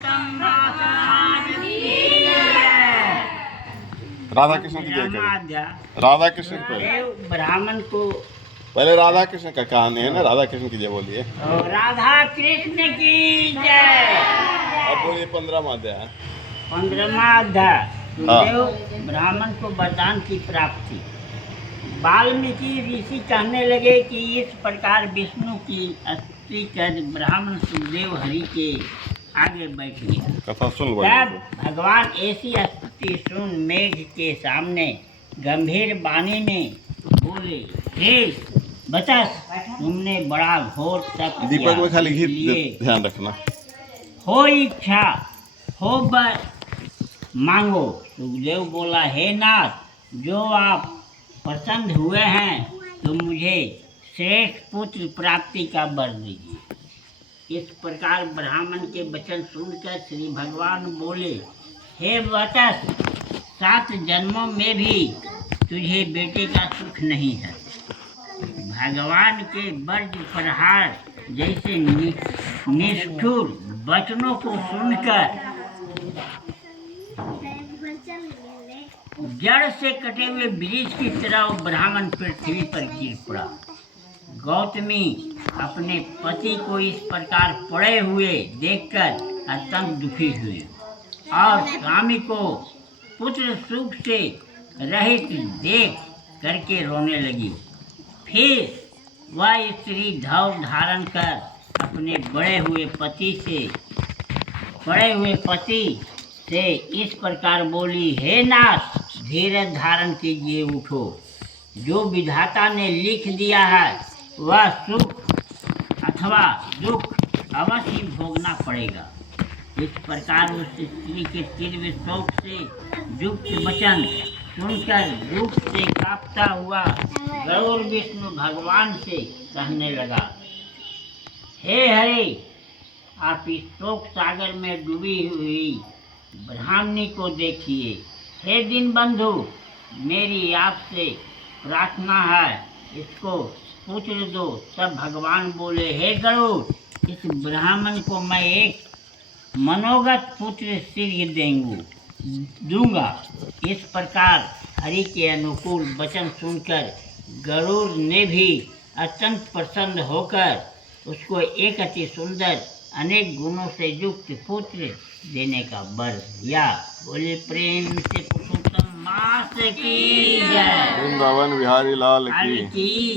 राधा कृष्ण की जय करें। राधा कृष्ण पहले ब्राह्मण को पहले राधा कृष्ण का कहानी है ना, राधा कृष्ण की जय बोलिए। राधा कृष्ण की जय। अब बोलिए 15वां अध्याय। 15वां अध्याय। सुखदेव ब्राह्मण को वरदान की प्राप्ति। वाल्मीकि ऋषि कहने लगे कि इस प्रकार विष्णु की स्तुति कर ब्राह्मण सुखदेव हरि के आगे बैठ गया। कथा सुन तब भगवान ऐसी स्तुति सुन मेघ के सामने गंभीर वाणी में बोले, हे बचस, तुमने बड़ा घोर तप किया। दीपक में खाली घी ध्यान रखना। हो इच्छा हो बर मांगो। सुखदेव बोला, हे नाथ, जो आप प्रसन्न हुए हैं तो मुझे श्रेष्ठ पुत्र प्राप्ति का वर दीजिए। इस प्रकार ब्राह्मण के वचन सुनकर श्री भगवान बोले, हे वत्स, 7 जन्मों में भी तुझे बेटे का सुख नहीं है। भगवान के वर्ज प्रहार जैसे निष्ठुर वचनों को सुनकर जड़ से कटे हुए वृक्ष की तरह ब्राह्मण पृथ्वी पर गिर पड़ा। गौतमी अपने पति को इस प्रकार पड़े हुए देखकर अत्यंत दुखी हुई और स्वामी को पुत्र सुख से रहित देख करके रोने लगी। फिर वह स्त्री धौर धारण कर अपने पड़े हुए पति से इस प्रकार बोली, हे नाथ, धीरज धारण कीजिए, उठो। जो विधाता ने लिख दिया है वह सुख अथवा दुख अवश्य भोगना पड़ेगा। इस प्रकार उस स्त्री के तीव्र शोक से युक्त वचन सुनकर दुख से कांपता हुआ गरुड़ विष्णु भगवान से कहने लगा, हे हरि, आप इस शोक सागर में डूबी हुई ब्राह्मणी को देखिए। हे दीनबंधु, मेरी आपसे प्रार्थना है, इसको पुत्र दो। तब भगवान बोले, हे गरुड़, इस ब्राह्मण को मैं एक मनोगत पुत्र शीघ्र दूंगा। इस प्रकार हरि के अनुकूल वचन सुनकर गरुड़ ने भी अत्यंत प्रसन्न होकर उसको एक अति सुंदर अनेक गुणों से युक्त पुत्र देने का वर दिया। बोले प्रेम से पुरुषोत्तम मास की जय। वृंदावन बिहारी लाल की।